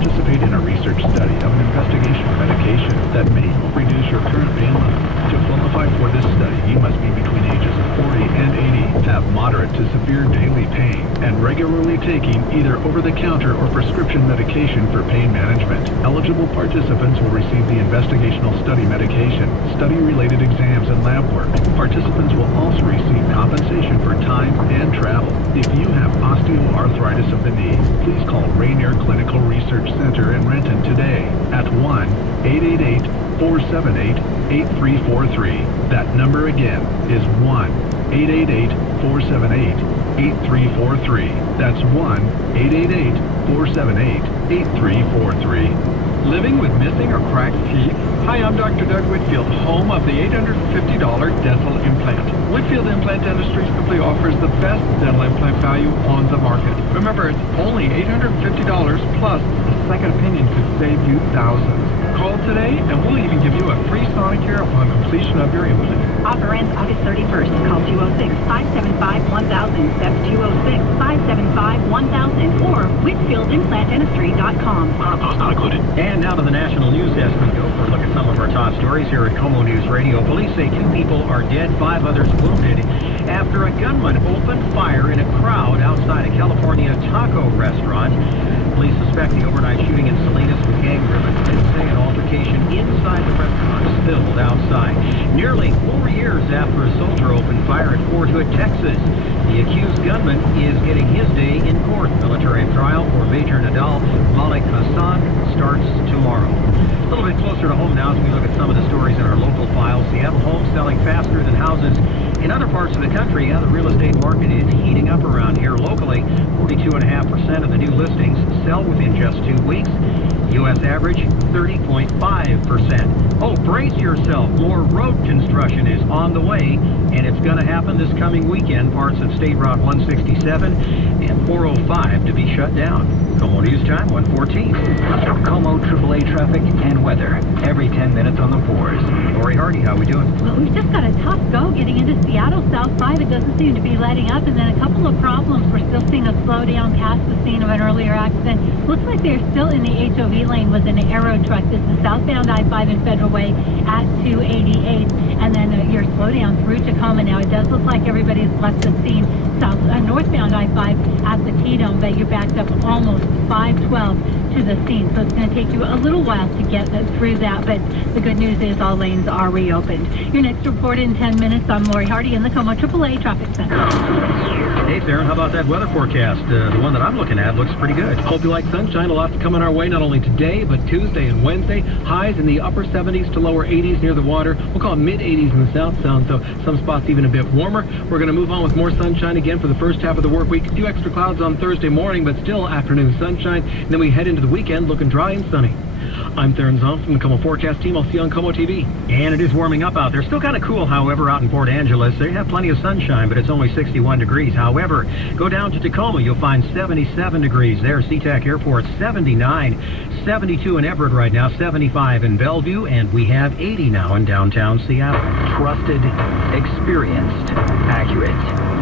participate in a research study of an investigational medication that may help reduce your current pain level. To qualify for this study, you must be between ages of 40 and 80, have moderate to severe daily pain, and regularly taking either over-the-counter or prescription medication for pain management. Eligible participants will receive the investigational study medication, study-related exams, and lab work. Participants will also receive compensation for time and travel. If you have osteoarthritis of the knee, please call Rainier Clinical Research Center in Renton today at 1-888-478-8343. That number again is 1-888-478-8343. That's 1-888-478-8343. Living with missing or cracked teeth? Hi, I'm Dr. Doug Whitfield, home of the $850 dental implant. Whitfield Implant Dentistry simply offers the best dental implant value on the market. Remember, it's only $850 plus a second opinion could save you thousands. Call today and we'll even give you a free Sonicare upon completion of your implant. Offer ends August 31st. Call 206-575-1000. That's 206-575-1000 or WhitfieldImplantDentistry.com. Post not included. And now to the national news desk we go for a look at some of our top stories here at Como News Radio. Police say 2 people are dead, 5 others wounded after a gunman opened fire in a crowd outside a California taco restaurant. Police suspect the overnight shooting in Salinas was gang-driven. Police say an altercation inside the restaurant spilled outside. Nearly 4 years after a soldier opened fire at Fort Hood, Texas, the accused gunman is getting his day in court. Military trial for Major Nadal Malik Hassan starts tomorrow. A little bit closer to home now as we look at some of the stories in our local files. Seattle homes selling faster than houses in other parts of the country. The real estate market is heating up around here locally. 42.5% of the new listings sell within just 2 weeks. U.S. average, 30.5%. Oh, brace yourself. More road construction is on the way, and it's going to happen this coming weekend. Parts of State Route 167 and 405 to be shut down. Como News Time, 1:14. Como AAA traffic and weather every 10 minutes on the 4s. Lori Hardy, how we doing? Well, we've just got a tough go getting into Seattle. South 5, it doesn't seem to be letting up. And then a couple of problems. We're still seeing a slowdown past the scene of an earlier accident. Looks like they're still in the HOV lane with an Aero truck. This is southbound I-5 and Federal Way at 288. And then your slowdown through Tacoma now. It does look like everybody's left the scene. Northbound I-5 at the T-Dome, but you're backed up almost 512 to the scene. So it's going to take you a little while to get through that, but the good news is all lanes are reopened. Your next report in 10 minutes. I'm Lori Hardy in the Como AAA Traffic Center. Hey, Theron, how about that weather forecast? The one that I'm looking at looks pretty good. Hope you like sunshine. A lot to come in our way, not only today, but Tuesday and Wednesday. Highs in the upper 70s to lower 80s near the water. We'll call it mid-80s in the South Sound, so some spots even a bit warmer. We're going to move on with more sunshine again for the first half of the work week. A few extra clouds on Thursday morning, but still afternoon sunshine. And then we head into the weekend looking dry and sunny. I'm Theron Zahn from the Como Forecast team. I'll see you on Como TV. And it is warming up out there. Still kind of cool, however, out in Port Angeles. They have plenty of sunshine, but it's only 61 degrees. However, go down to Tacoma. You'll find 77 degrees there. SeaTac Airport, 79. 72 in Everett right now, 75 in Bellevue, and we have 80 now in downtown Seattle. Trusted, experienced, accurate.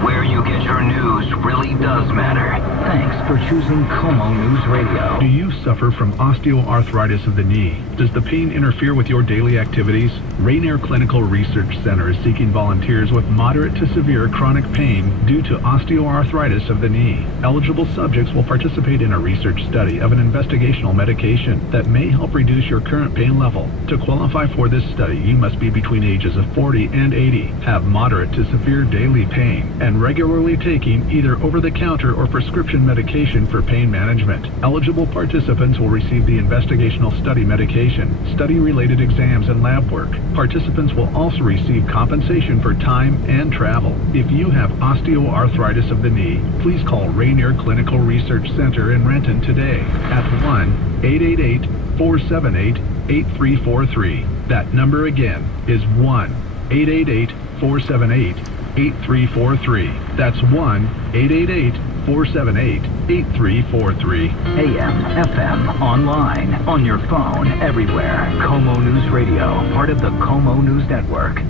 Where you get your news really does matter. Thanks for choosing Como News Radio. Do you suffer from osteoarthritis of the knee? Does the pain interfere with your daily activities? Rainier Clinical Research Center is seeking volunteers with moderate to severe chronic pain due to osteoarthritis of the knee. Eligible subjects will participate in a research study of an investigational medication that may help reduce your current pain level. To qualify for this study, you must be between ages of 40 and 80, have moderate to severe daily pain, and regularly taking either over-the-counter or prescription medication for pain management. Eligible participants will receive the investigational study medication, study-related exams, and lab work. Participants will also receive compensation for time and travel. If you have osteoarthritis of the knee, please call Rainier Clinical Research Center in Renton today at 1-888-478-8343. That number again is 1-888-478-8343. That's 1-888-478-8343. AM, FM, online, on your phone, everywhere. Como News Radio, part of the Como News Network.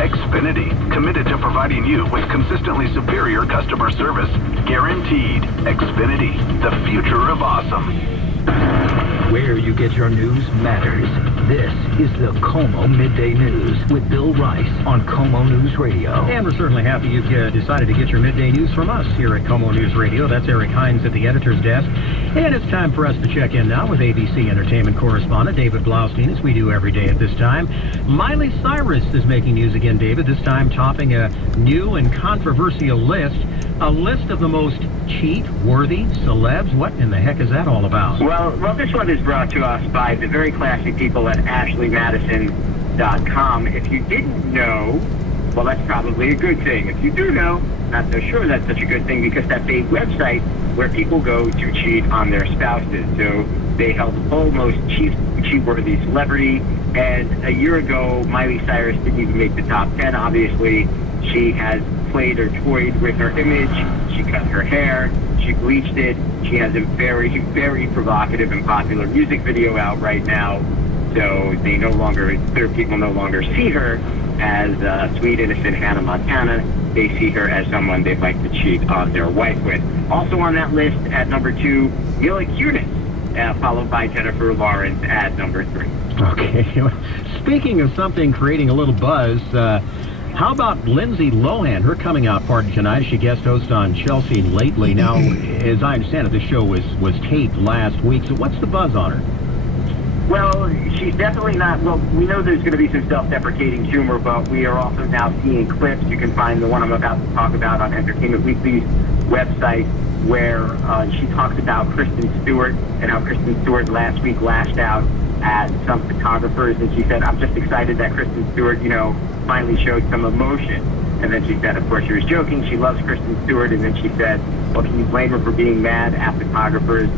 Xfinity, committed to providing you with consistently superior customer service. Guaranteed. Xfinity, the future of awesome. Where you get your news matters. This is the Como Midday News with Bill Rice on Como News Radio. And we're certainly happy you've decided to get your midday news from us here at Como News Radio. That's Eric Hines at the editor's desk. And it's time for us to check in now with ABC entertainment correspondent David Blaustein, as we do every day at this time. Miley Cyrus is making news again, David, this time topping a new and controversial list. A list of the most cheat-worthy celebs. What in the heck is that all about? Well, this one is brought to us by the very classy people at AshleyMadison.com. If you didn't know, well, that's probably a good thing. If you do know, not so sure that's such a good thing, because that's a website where people go to cheat on their spouses. So they held the poll most cheat-worthy celebrity, and a year ago, Miley Cyrus didn't even make the top 10. Obviously, she has played or toyed with her image. She cut her hair. She bleached it. She has a very, very provocative and popular music video out right now. So people no longer see her as sweet, innocent Hannah Montana. They see her as someone they'd like to cheat on their wife with. Also on that list at number 2, Mila Kunis, followed by Jennifer Lawrence at number 3. Okay. Speaking of something creating a little buzz, how about Lindsay Lohan? Her coming out party tonight. She guest host on Chelsea Lately. Now, as I understand it, the show was taped last week. So what's the buzz on her? Well, she's definitely not. Well, we know there's going to be some self-deprecating humor, but we are also now seeing clips. You can find the one I'm about to talk about on Entertainment Weekly's website, where she talks about Kristen Stewart and how Kristen Stewart last week lashed out at some photographers, and she said, "I'm just excited that Kristen Stewart, finally showed some emotion." And then she said, of course, she was joking. She loves Kristen Stewart. And then she said, well, can you blame her for being mad at photographers?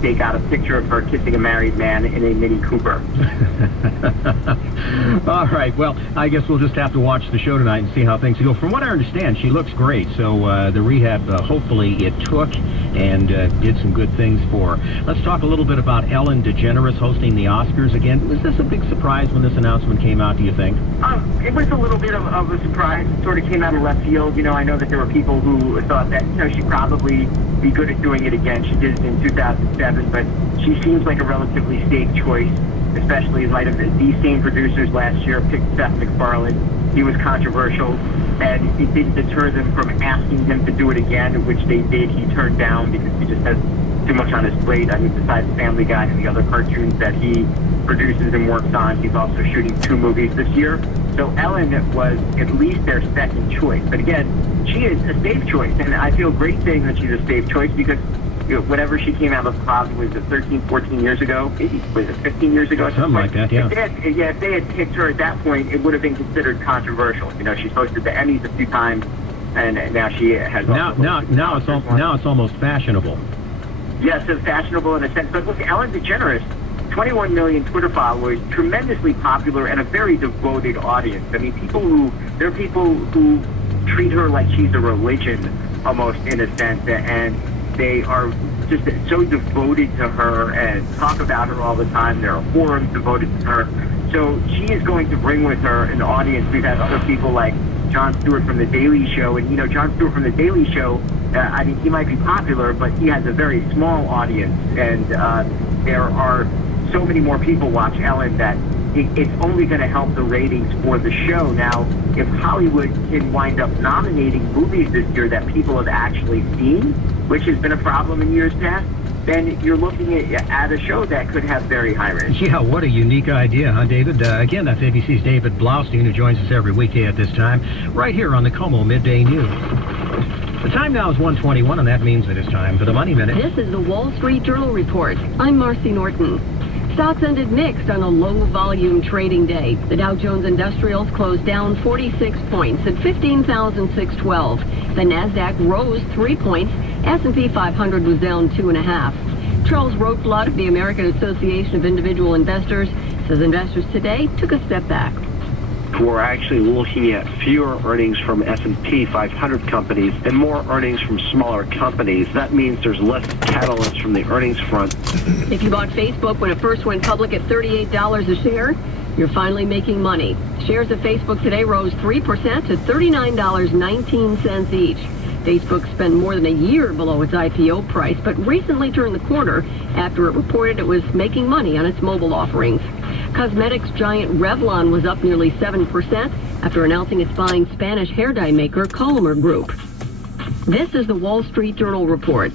They got a picture of her kissing a married man in a Mini Cooper. All right. Well, I guess we'll just have to watch the show tonight and see how things go. From what I understand, she looks great. So the rehab, hopefully it took and did some good things for her. Let's talk a little bit about Ellen DeGeneres hosting the Oscars again. Was this a big surprise when this announcement came out, do you think? It was a little bit of a surprise. It sort of came out of left field. I know that there were people who thought that, she'd probably be good at doing it again. She did it in 2007, but she seems like a relatively safe choice, especially in light of these same producers last year picked Seth MacFarlane. He was controversial, and it didn't deter them from asking him to do it again, which they did. He turned down because he just has too much on his plate. I mean, besides Family Guy and the other cartoons that he produces and works on, he's also shooting 2 movies this year. So Ellen was at least their second choice. But again, she is a safe choice, and I feel great saying that she's a safe choice because whenever she came out of the closet, was it 13, 14 years ago? Maybe, was it 15 years ago? Something like that, yeah. If they had picked her at that point, it would have been considered controversial. She's hosted the Emmys a few times, and now she has... Now it's almost fashionable. Yes, it's fashionable in a sense. But look, Ellen DeGeneres, 21 million Twitter followers, tremendously popular, and a very devoted audience. I mean, there are people who treat her like she's a religion, almost, in a sense, and they are just so devoted to her and talk about her all the time. There are forums devoted to her. So she is going to bring with her an audience. We've had other people like Jon Stewart from The Daily Show, and Jon Stewart from The Daily Show, he might be popular, but he has a very small audience, and there are so many more people watch Ellen that it's only going to help the ratings for the show. Now, if Hollywood can wind up nominating movies this year that people have actually seen, which has been a problem in years past, then you're looking at a show that could have very high ratings. Yeah, what a unique idea, huh, David? Again, that's ABC's David Blaustein, who joins us every weekday at this time, right here on the Como Midday News. The time now is 1:21, and that means that it's time for the Money Minute. This is the Wall Street Journal Report. I'm Marcy Norton. Stocks ended mixed on a low-volume trading day. The Dow Jones Industrials closed down 46 points at 15,612. The Nasdaq rose 3 points. S&P 500 was down 2.5. Charles Rotblatt of the American Association of Individual Investors says investors today took a step back. We're actually looking at fewer earnings from S&P 500 companies and more earnings from smaller companies. That means there's less catalyst from the earnings front. If you bought Facebook when it first went public at $38 a share, you're finally making money. Shares of Facebook today rose 3% to $39.19 each. Facebook spent more than a year below its IPO price, but recently turned the corner after it reported it was making money on its mobile offerings. Cosmetics giant Revlon was up nearly 7% after announcing it's buying Spanish hair dye maker Colby Group. This is the Wall Street Journal report.